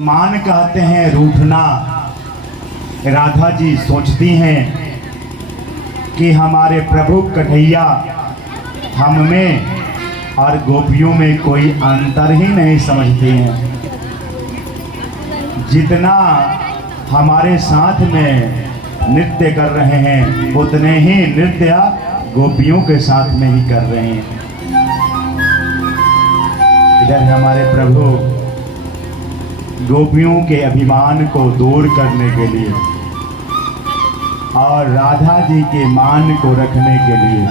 मान कहते हैं रूठना। राधा जी सोचती हैं कि हमारे प्रभु कन्हैया हम में और गोपियों में कोई अंतर ही नहीं समझती हैं। जितना हमारे साथ में नृत्य कर रहे हैं उतने ही नृत्य गोपियों के साथ में ही कर रहे हैं। इधर हमारे प्रभु गोपियों के अभिमान को दूर करने के लिए और राधा जी के मान को रखने के लिए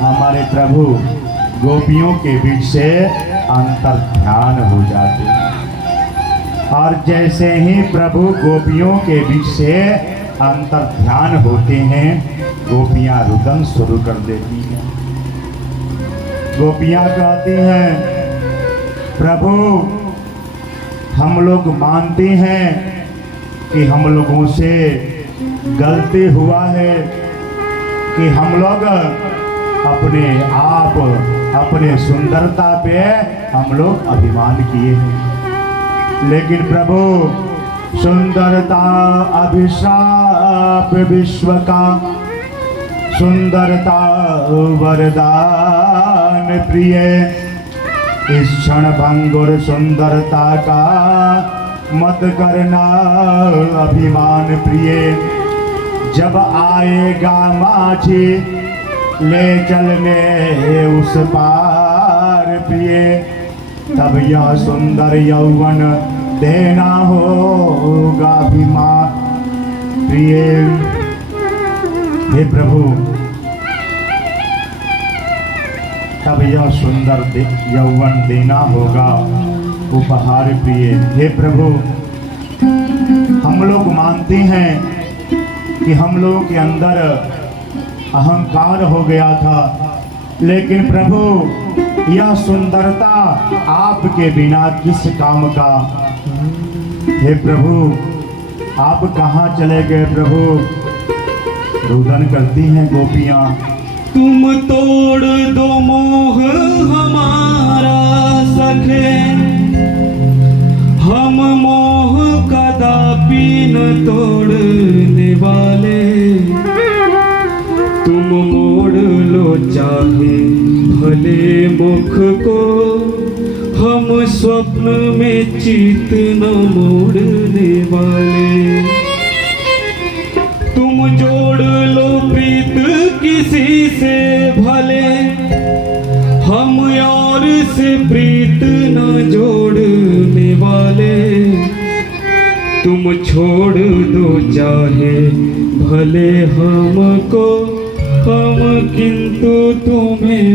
हमारे प्रभु गोपियों के बीच से अंतर ध्यान हो जाते हैं। और जैसे ही प्रभु गोपियों के बीच से अंतर ध्यान होते हैं, गोपियां रुदन शुरू कर देती हैं। गोपियां कहती हैं, प्रभु हम लोग मानते हैं कि हम लोगों से गलती हुआ है कि हम लोग अपने आप अपने सुंदरता पे हम लोग अभिमान किए हैं। लेकिन प्रभु सुंदरता अभिशाप विश्व का, सुंदरता वरदान प्रिय, इस क्षण भंगुर सुंदरता का मत करना अभिमान प्रिय। जब आएगा माझी ले चलने उस पार प्रिय, तब यह सुंदर यौवन देना होगा अभिमान प्रिय। हे प्रभु तब यह सुंदर यौवन देना होगा उपहार प्रिय। हे प्रभु हम लोग मानते हैं कि हम लोगों के अंदर अहंकार हो गया था, लेकिन प्रभु यह सुंदरता आपके बिना किस काम का। हे प्रभु आप कहाँ चले गए प्रभु। रुदन करती हैं गोपियां, तुम तोड़ दो मोह हमारा सखे, हम मोह कदापि न तोड़ने वाले। तुम मोड़ लो चाहे भले मुख को, हम स्वप्न में चित न मोड़ने वाले। तुम जोड़ लो प्रीत किसी से भले, हम और से प्रीत न जोड़ने वाले। तुम छोड़ दो चाहे भले हमको, हम किंतु तुम्हें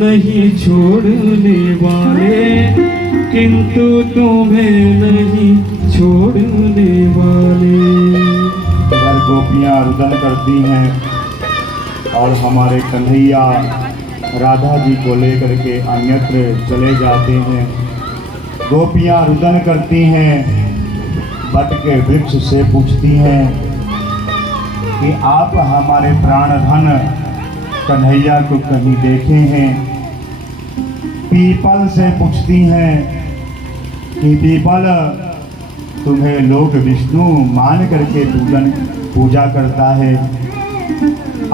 नहीं छोड़ने वाले, किंतु तुम्हें नहीं छोड़ने वाले। इधर गोपियां रुदन करती हैं और हमारे कन्हैया राधा जी को लेकर के अन्यत्र चले जाते हैं। गोपियां रुदन करती हैं, बट के वृक्ष से पूछती हैं कि आप हमारे प्राणधन कन्हैया को कहीं देखे हैं। पीपल से पूछती हैं कि पीपल तुम्हें लोक विष्णु मान करके पूजा करता है,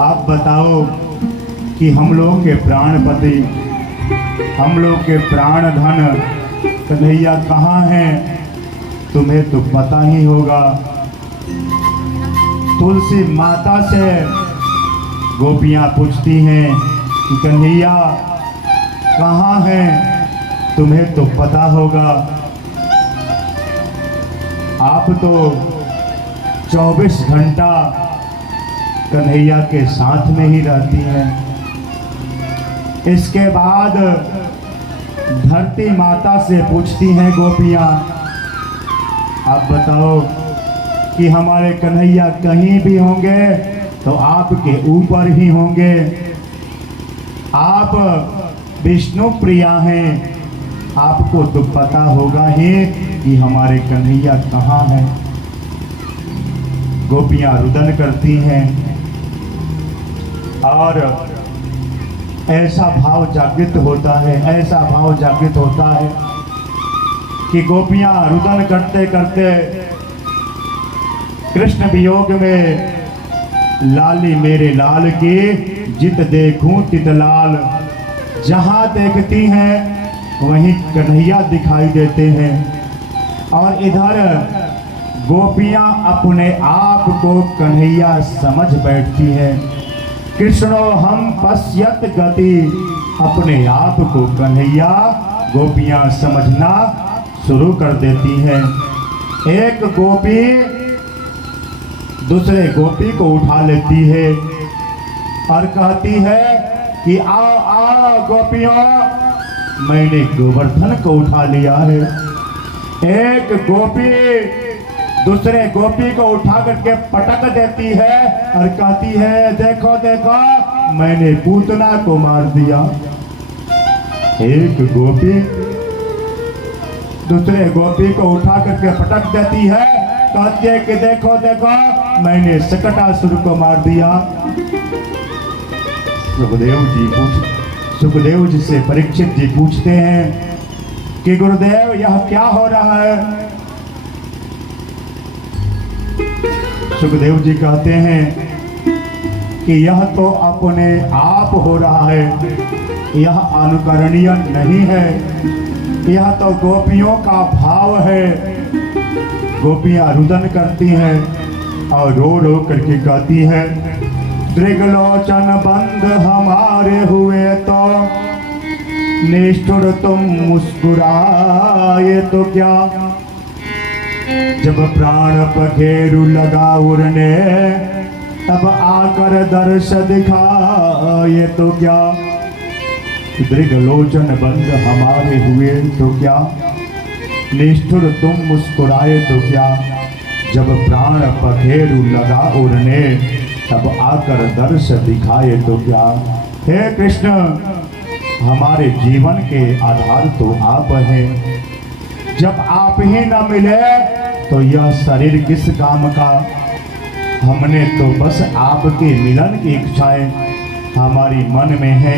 आप बताओ कि हम लोग के प्राणपति, हम लोग के प्राणधन कन्हैया कहाँ हैं, तुम्हें तो पता ही होगा। तुलसी माता से गोपियां पूछती हैं कि कन्हैया कहाँ हैं, तुम्हें तो पता होगा। आप तो 24 घंटा कन्हैया के साथ में ही रहती हैं। इसके बाद धरती माता से पूछती हैं गोपियां, आप बताओ कि हमारे कन्हैया कहीं भी होंगे तो आपके ऊपर ही होंगे। आप विष्णु प्रिया हैं, आपको तो पता होगा ही कि हमारे कन्हैया कहाँ हैं। गोपियां रुदन करती हैं और ऐसा भाव जागृत होता है, ऐसा भाव जागृत होता है कि गोपियां रुदन करते करते कृष्ण वियोग में लाली मेरे लाल की जित देखूं तित लाल, जहां देखती हैं वहीं कन्हैया दिखाई देते हैं। और इधर गोपियां अपने आप को कन्हैया समझ बैठती हैं। कृष्णो हम पश्यत गति, अपने आप को कन्हैया गोपियां समझना शुरू कर देती हैं। एक गोपी दूसरे गोपी को उठा लेती है और कहती है कि आओ आओ गोपियों, मैंने गोवर्धन को उठा लिया है। एक गोपी दूसरे गोपी को उठा करके पटक देती है और कहती है देखो देखो, मैंने पूतना को मार दिया। एक गोपी दूसरे गोपी को उठा करके पटक देती है, कहती है कि देखो देखो, मैंने सकटासुर को मार दिया। सुखदेव जी से परीक्षित जी पूछते हैं कि गुरुदेव यह क्या हो रहा है। सुखदेव जी कहते हैं कि यह तो अपने आप हो रहा है, यह अनुकरणीय नहीं है, यह तो गोपियों का भाव है। गोपियां रुदन करती हैं और रो रो करके कहती है दृगलोचन बंद हमारे हुए तो निष्ठुर तुम मुस्कुराए तो क्या, जब प्राण पखेरु लगा उड़ने तब आकर दर्श दिखाए तो क्या, दृगलोचन बंद हमारे हुए तो क्या, निष्ठुर तुम मुस्कुराए तो क्या, जब प्राण पखेरु लगा उड़ने तब आकर दर्श दिखाए तो क्या। हे कृष्ण, हमारे जीवन के आधार तो आप हैं, जब आप ही न मिले तो यह शरीर किस काम का। हमने तो बस आपके मिलन की इच्छाएं हमारी मन में है।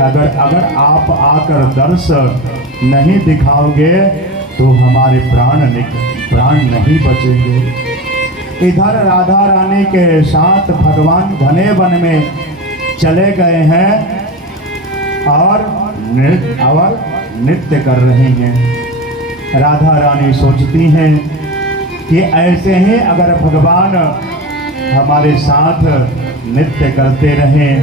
अगर आप आकर दर्श नहीं दिखाओगे तो हमारे प्राण नहीं बचेंगे। इधर राधा रानी के साथ भगवान घने वन में चले गए हैं और नृत्य कर रहे हैं। राधा रानी सोचती हैं कि ऐसे ही अगर भगवान हमारे साथ नृत्य करते रहें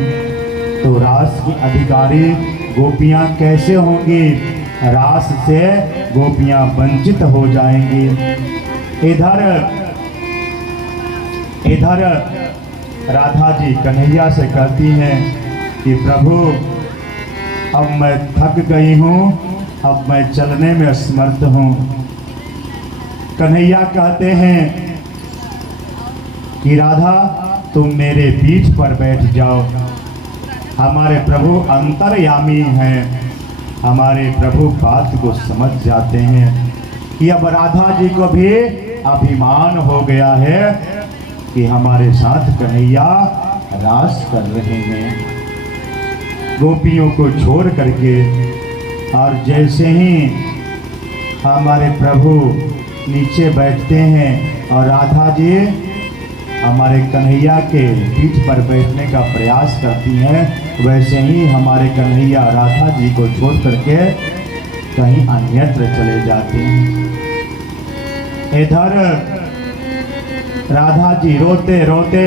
तो रास की अधिकारी गोपियां कैसे होंगी, रास से गोपियां वंचित हो जाएंगी। इधर राधा जी कन्हैया से कहती हैं कि प्रभु अब मैं थक गई हूँ, अब मैं चलने में असमर्थ हूँ। कन्हैया कहते हैं कि राधा तुम मेरे पीठ पर बैठ जाओ। हमारे प्रभु अंतर्यामी हैं, हमारे प्रभु बात को समझ जाते हैं कि अब राधा जी को भी अभिमान हो गया है कि हमारे साथ कन्हैया रास कर रहे हैं। गोपियों को छोड़ करके और जैसे ही हमारे प्रभु नीचे बैठते हैं और राधा जी हमारे कन्हैया के पीठ पर बैठने का प्रयास करती हैं, वैसे ही हमारे कन्हैया राधा जी को छोड़ करके कहीं अन्यत्र चले जाते हैं। इधर राधा जी रोते रोते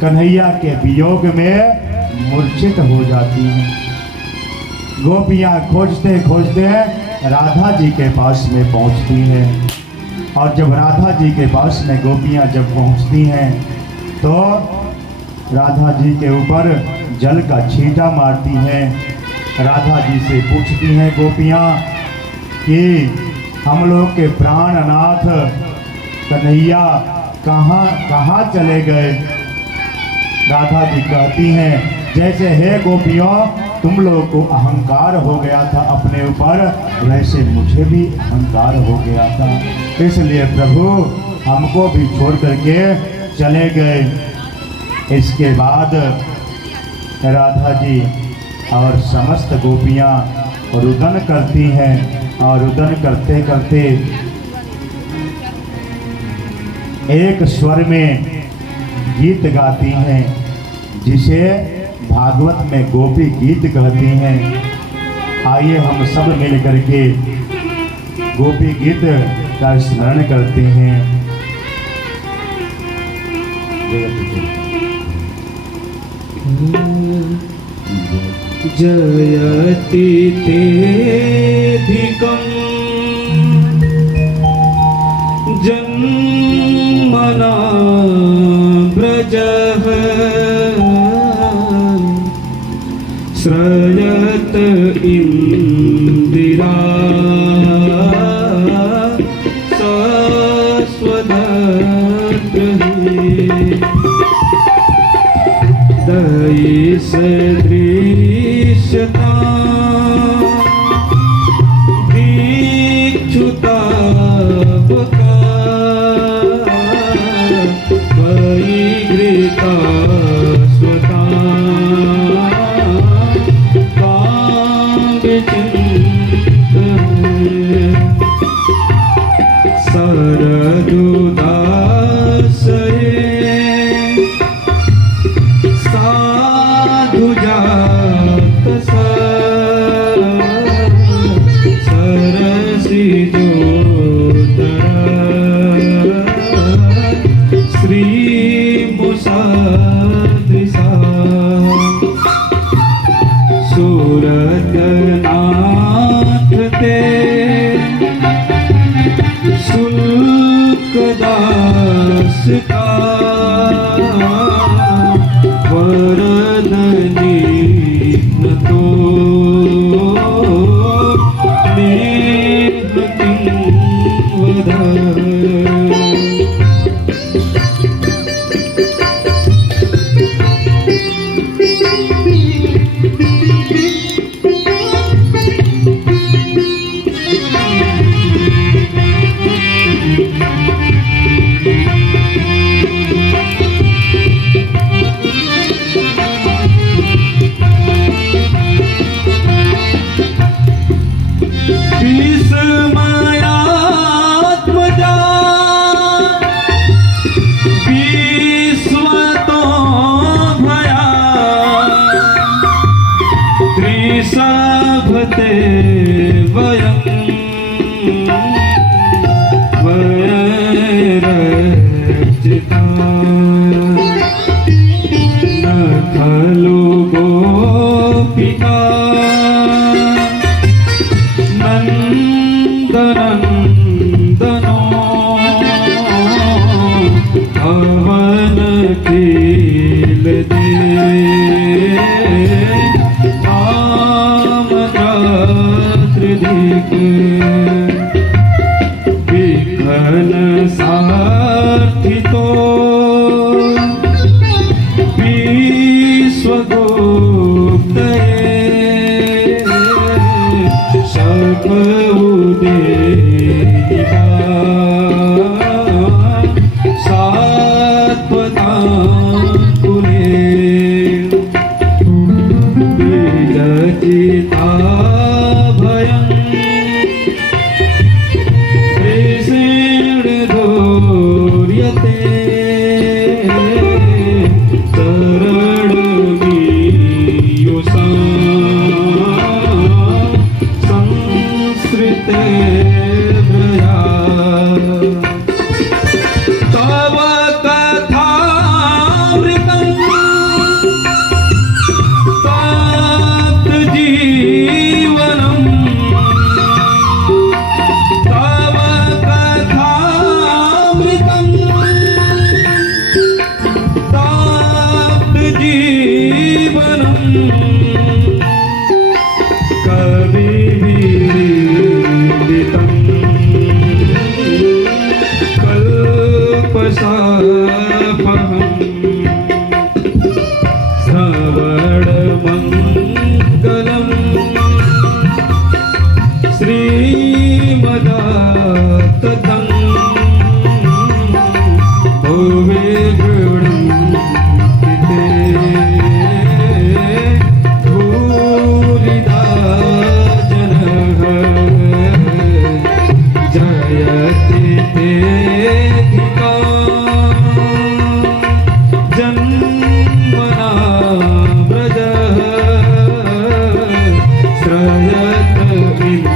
कन्हैया के वियोग में मूर्छित हो जाती हैं। गोपियां खोजते खोजते राधा जी के पास में पहुंचती हैं और जब राधा जी के पास में गोपियां जब पहुंचती हैं तो राधा जी के ऊपर जल का छींटा मारती हैं। राधा जी से पूछती हैं गोपियां कि हम लोग के प्राणनाथ कन्हैया कहाँ चले गए। राधा जी कहती हैं जैसे हे गोपियों तुम लोगों को अहंकार हो गया था अपने ऊपर, वैसे मुझे भी अहंकार हो गया था, इसलिए प्रभु हमको भी छोड़ करके चले गए। इसके बाद राधा जी और समस्त गोपियां रुदन करती हैं और रुदन करते करते एक स्वर में गीत गाती हैं, जिसे भागवत में गोपी गीत कहती हैं। आइए हम सब मिल करके गोपी गीत का स्मरण करते हैं। जयति तेधिकं जन्मना व्रजः श्रयत इंदिरा सस्वदग्रहे दयि सदृशता दीक्षुतावका वैघृता स्वता शरदुदासये साधुजात सरसिजोतर श्रीमुषादृशा सुरतनाथ ते शुल्कदास का वरदनी न तो नेहतिं वद। विस्मयात्मज इंद्र